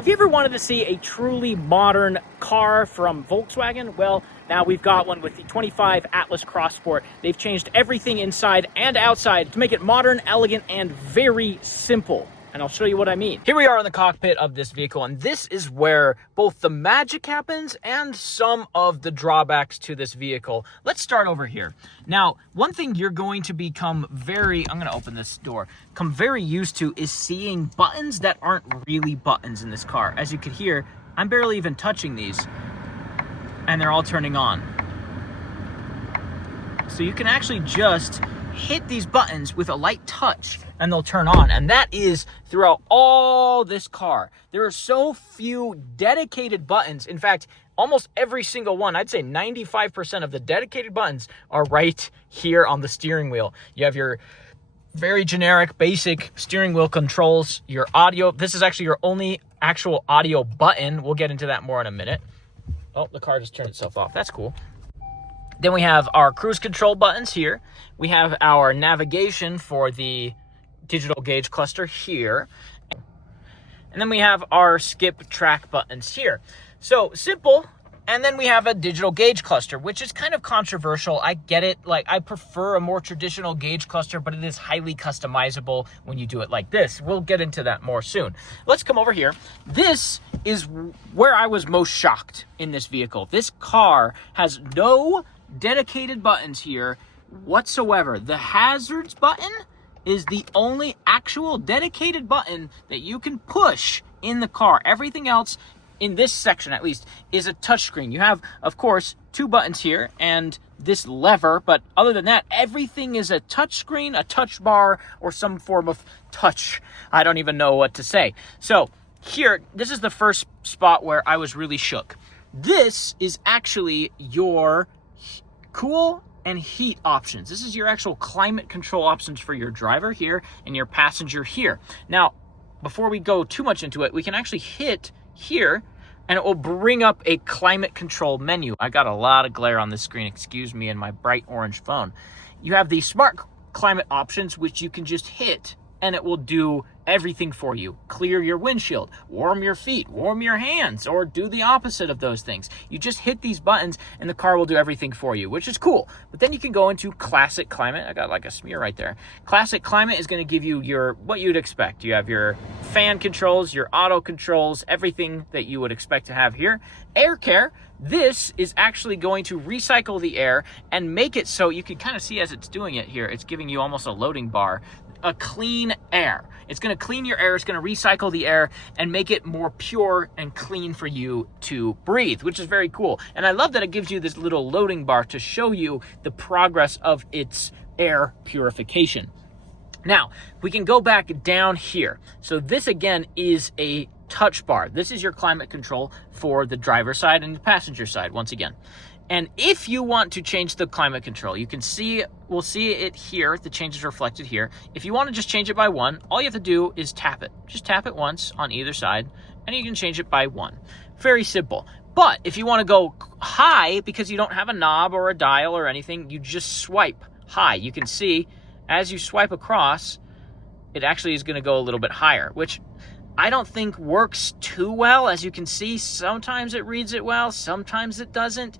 Have you ever wanted to see a truly modern car from Volkswagen? Well, now we've got one with the 25 Atlas Cross Sport. They've changed everything inside and outside to make it modern, elegant, and very simple. And I'll show you what I mean. Here we are in the cockpit of this vehicle, and this is where both the magic happens and some of the drawbacks to this vehicle. Let's start over here. Now, one thing you're going to become I'm gonna open this door, come very used to is seeing buttons that aren't really buttons in this car. As you can hear, I'm barely even touching these, and they're all turning on. So you can actually just hit these buttons with a light touch and they'll turn on, and that is throughout all this car. There are so few dedicated buttons. In fact, almost every single one, I'd say 95% of the dedicated buttons are right here on the steering wheel. You have your very generic basic steering wheel controls, your audio. This is actually your only actual audio button. We'll get into that more in a minute. Oh, the car just turned itself off. That's cool. Then we have our cruise control buttons here. We have our navigation for the digital gauge cluster here. And then we have our skip track buttons here. So simple. And then we have a digital gauge cluster, which is kind of controversial. I get it. Like, I prefer a more traditional gauge cluster, but it is highly customizable when you do it like this. We'll get into that more soon. Let's come over here. This is where I was most shocked in this vehicle. This car has no dedicated buttons here whatsoever. The hazards button is the only actual dedicated button that you can push in the car. Everything else in this section, at least, is a touchscreen. You have, of course, two buttons here and this lever, but other than that, everything is a touchscreen, a touch bar, or some form of touch. I don't even know what to say. So here, this is the first spot where I was really shook. This is actually your cool and heat options. This is your actual climate control options for your driver here and your passenger here. Now, before we go too much into it, we can actually hit here and it will bring up a climate control menu. I got a lot of glare on this screen, excuse me, and my bright orange phone. You have the smart climate options, which you can just hit and it will do everything for you. Clear your windshield, warm your feet, warm your hands, or do the opposite of those things. You just hit these buttons and the car will do everything for you, which is cool. But then you can go into classic climate. I got like a smear right there. Classic climate is going to give you what you'd expect. You have your fan controls, your auto controls, everything that you would expect to have here. Air care. This is actually going to recycle the air and make it so you can kind of see as it's doing it here. It's giving you almost a loading bar. A clean air. It's going to clean your air. It's going to recycle the air and make it more pure and clean for you to breathe, which is very cool. And I love that it gives you this little loading bar to show you the progress of its air purification. Now, we can go back down here. So this again is a touch bar. This is your climate control for the driver's side and the passenger side once again. And if you want to change the climate control, you can see, we'll see it here, the change is reflected here. If you want to just change it by one, all you have to do is tap it. Just tap it once on either side, and you can change it by one. Very simple. But if you want to go high, because you don't have a knob or a dial or anything, you just swipe high. You can see, as you swipe across, it actually is going to go a little bit higher, which I don't think works too well. As you can see, sometimes it reads it well, sometimes it doesn't.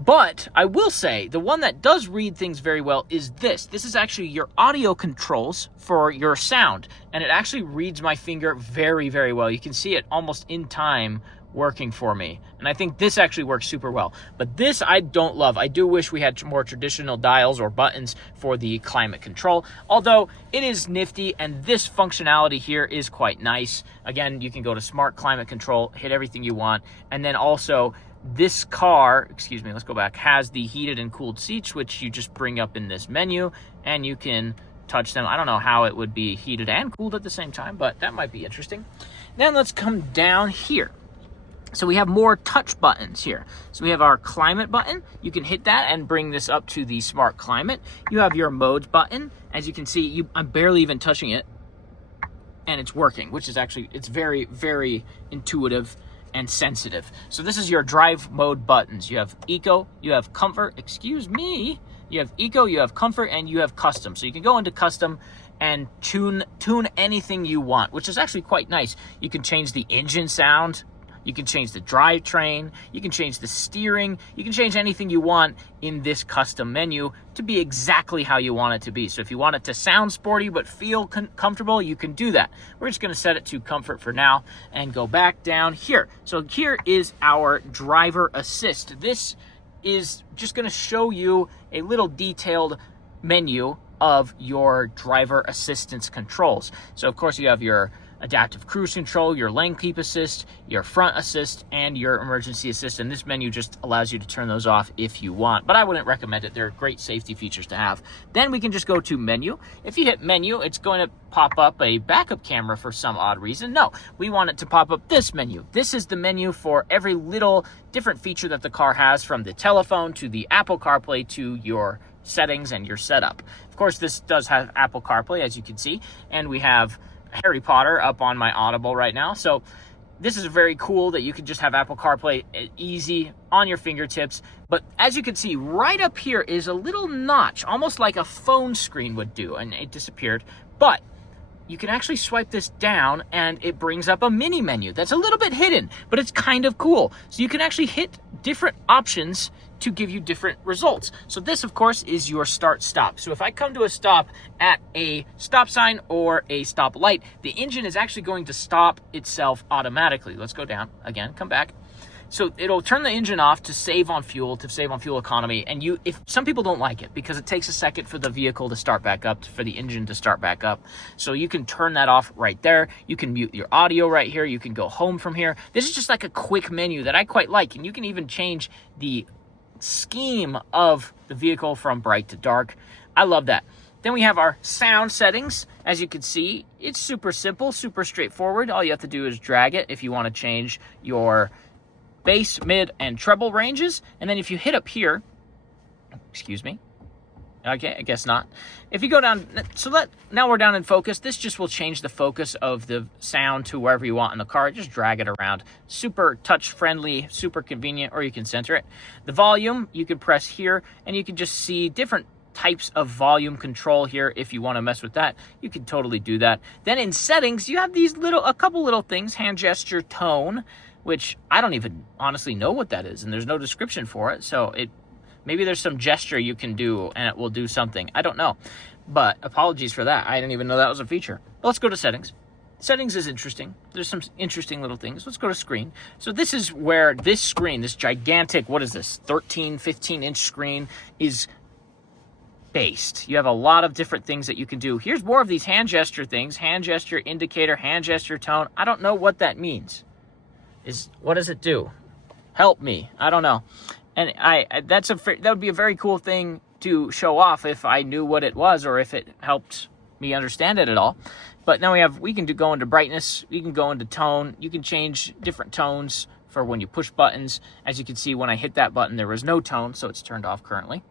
But I will say the one that does read things very well is this. This is actually your audio controls for your sound, and it actually reads my finger very, very well. You can see it almost in time working for me, and I think this actually works super well. But this I don't love. I do wish we had more traditional dials or buttons for the climate control, although it is nifty, and this functionality here is quite nice. Again, you can go to smart climate control, hit everything you want, and then also this car, let's go back, has the heated and cooled seats, which you just bring up in this menu, and you can touch them. I don't know how it would be heated and cooled at the same time, but that might be interesting. Then let's come down here. So we have more touch buttons here. So we have our climate button. You can hit that and bring this up to the smart climate. You have your modes button. As you can see, I'm barely even touching it, and it's working, which is actually, it's very, very intuitive and sensitive. So this is your drive mode buttons. You have eco, you have comfort, you have eco, you have comfort, and you have custom. So you can go into custom and tune anything you want, which is actually quite nice. You can change the engine sound, you can change the drivetrain, you can change the steering, you can change anything you want in this custom menu to be exactly how you want it to be. So if you want it to sound sporty but feel comfortable, you can do that. We're just gonna set it to comfort for now and go back down here. So here is our driver assist. This is just gonna show you a little detailed menu of your driver assistance controls. So of course you have your adaptive cruise control, your lane keep assist, your front assist, and your emergency assist. And this menu just allows you to turn those off if you want, but I wouldn't recommend it. They're great safety features to have. Then we can just go to menu. If you hit menu, it's going to pop up a backup camera for some odd reason. No, we want it to pop up this menu. This is the menu for every little different feature that the car has, from the telephone to the Apple CarPlay to your settings and your setup. Of course, this does have Apple CarPlay, as you can see, and we have Harry Potter up on my Audible right now. So this is very cool that you can just have Apple CarPlay easy on your fingertips. But as you can see, right up here is a little notch, almost like a phone screen would do, and it disappeared. But you can actually swipe this down and it brings up a mini menu that's a little bit hidden, but it's kind of cool. So you can actually hit different options to give you different results. So this, of course, is your start stop. So if I come to a stop at a stop sign or a stop light, the engine is actually going to stop itself automatically. Let's go down again, come back. So it'll turn the engine off to save on fuel, economy. And if some people don't like it because it takes a second for the vehicle to start back up, for the engine to start back up. So you can turn that off right there. You can mute your audio right here. You can go home from here. This is just like a quick menu that I quite like. And you can even change the scheme of the vehicle from bright to dark. I love that. Then we have our sound settings. As you can see, it's super simple, super straightforward. All you have to do is drag it if you want to change your bass, mid, and treble ranges. And then if you hit up here, excuse me, okay, I guess not. If you go down, now we're down in focus. This just will change the focus of the sound to wherever you want in the car. Just drag it around. Super touch friendly, super convenient, or you can center it. The volume, you can press here and you can just see different types of volume control here. If you want to mess with that, you can totally do that. Then in settings, you have a couple little things, hand gesture, tone, which I don't even honestly know what that is, and there's no description for it. So maybe there's some gesture you can do and it will do something. I don't know, but apologies for that. I didn't even know that was a feature. But let's go to settings. Settings is interesting. There's some interesting little things. Let's go to screen. So this is where this screen, this gigantic, what is this, 13, 15-inch screen is based. You have a lot of different things that you can do. Here's more of these hand gesture things. Hand gesture indicator, hand gesture tone. I don't know what that means. What does it do? Help me. I don't know. And that would be a very cool thing to show off if I knew what it was or if it helped me understand it at all. But now we can go into brightness, we can go into tone, you can change different tones for when you push buttons. As you can see, when I hit that button, there was no tone, so it's turned off currently.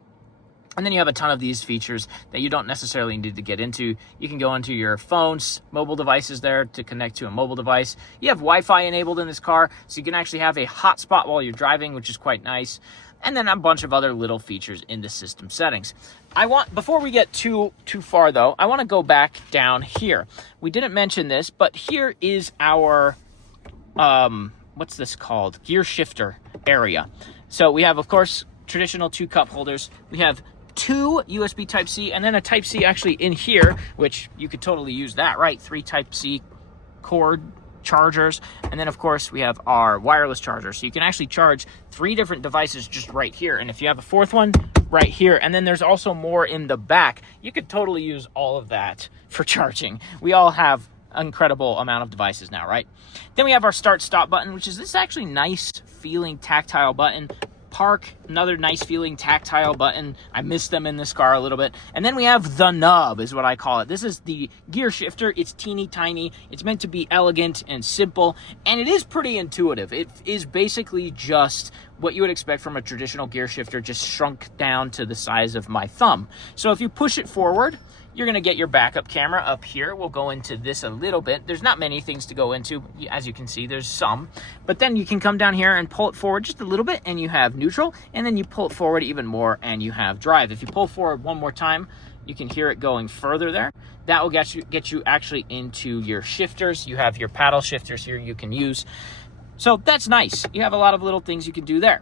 And then you have a ton of these features that you don't necessarily need to get into. You can go into your phones, mobile devices there to connect to a mobile device. You have Wi-Fi enabled in this car, so you can actually have a hotspot while you're driving, which is quite nice. And then a bunch of other little features in the system settings. Before we get too far though, I want to go back down here. We didn't mention this, but here is our, what's this called? Gear shifter area. So we have, of course, traditional 2 cup holders. We have 2 USB Type-C and then a Type-C actually in here, which you could totally use that, right? 3 Type-C cord chargers. And then of course we have our wireless charger. So you can actually charge 3 different devices just right here. And if you have a 4th one, right here. And then there's also more in the back. You could totally use all of that for charging. We all have an incredible amount of devices now, right? Then we have our start stop button, which is this actually nice feeling tactile button. Park, another nice feeling tactile button. I miss them in this car a little bit. And then we have the nub, is what I call it. This is the gear shifter. It's teeny tiny. It's meant to be elegant and simple, and it is pretty intuitive. It is basically just what you would expect from a traditional gear shifter, just shrunk down to the size of my thumb. So if you push it forward, you're going to get your backup camera up here. We'll go into this a little bit. There's not many things to go into. As you can see, there's some. But then you can come down here and pull it forward just a little bit, and you have neutral. And then you pull it forward even more, and you have drive. If you pull forward one more time, You can hear it going further there. That will get you actually into your shifters. You have your paddle shifters here you can use. So that's nice. You have a lot of little things you can do there.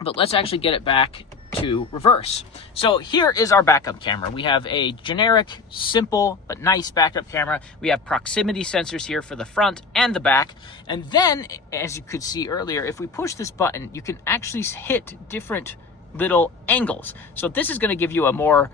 But let's actually get it back to reverse. So here is our backup camera. We have a generic, simple, but nice backup camera. We have proximity sensors here for the front and the back. And then, as you could see earlier, if we push this button, you can actually hit different little angles. So this is going to give you a more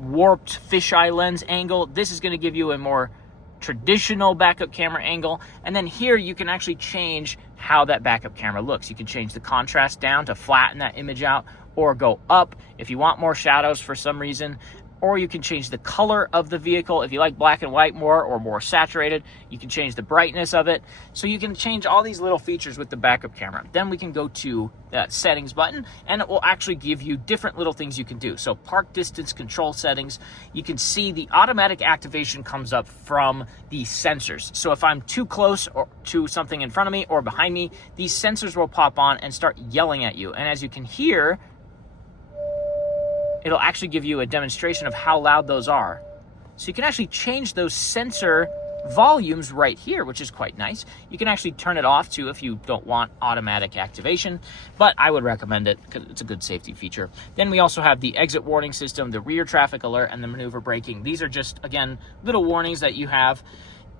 warped fisheye lens angle. This is going to give you a more traditional backup camera angle. And then here you can actually change how that backup camera looks. You can change the contrast down to flatten that image out, or go up if you want more shadows for some reason, or you can change the color of the vehicle. If you like black and white more or more saturated, you can change the brightness of it. So you can change all these little features with the backup camera. Then we can go to that settings button, and it will actually give you different little things you can do. So park distance control settings, you can see the automatic activation comes up from the sensors. So if I'm too close to something in front of me or behind me, these sensors will pop on and start yelling at you. And as you can hear, it'll actually give you a demonstration of how loud those are. So you can actually change those sensor volumes right here, which is quite nice. You can actually turn it off too if you don't want automatic activation, but I would recommend it because it's a good safety feature. Then we also have the exit warning system, the rear traffic alert, and the maneuver braking. These are just, again, little warnings that you have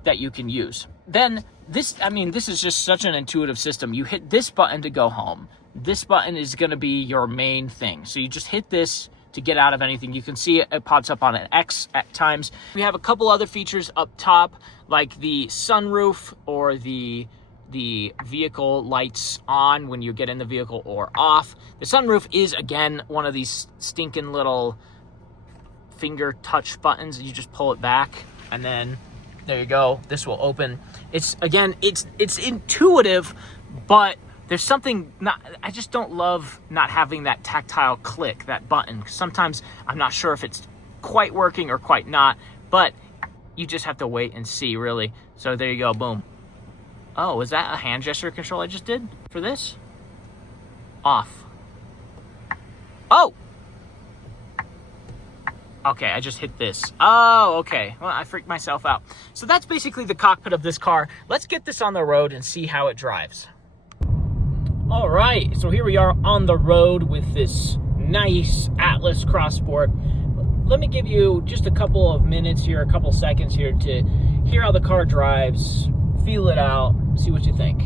that you can use. Then this is just such an intuitive system. You hit this button to go home. This button is going to be your main thing. So you just hit this to get out of anything. You can see it pops up on an X at times. We have a couple other features up top, like the sunroof or the vehicle lights on when you get in the vehicle or off. The sunroof is, again, one of these stinking little finger touch buttons. You just pull it back and then there you go. This will open. It's intuitive, but there's something I just don't love not having that tactile click, that button. Sometimes I'm not sure if it's quite working or quite not, but you just have to wait and see, really. So there you go, boom. Oh, was that a hand gesture control I just did for this? Off. Oh! Okay, I just hit this. Oh, okay. Well, I freaked myself out. So that's basically the cockpit of this car. Let's get this on the road and see how it drives. All right, so here we are on the road with this nice Atlas Cross Sport. Let me give you just a couple of minutes here, a couple seconds here to hear how the car drives, feel it out, see what you think.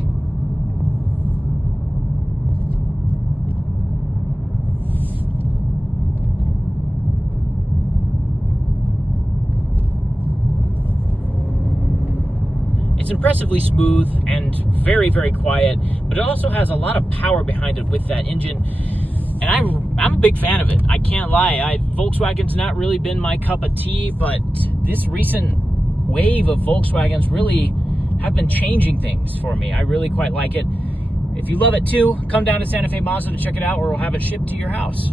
It's impressively smooth and very, very quiet, but it also has a lot of power behind it with that engine. And I'm a big fan of it. I can't lie. Volkswagen's not really been my cup of tea, but this recent wave of Volkswagens really have been changing things for me. I really quite like it. If you love it too, come down to Santa Fe Mazda to check it out, or we'll have it shipped to your house.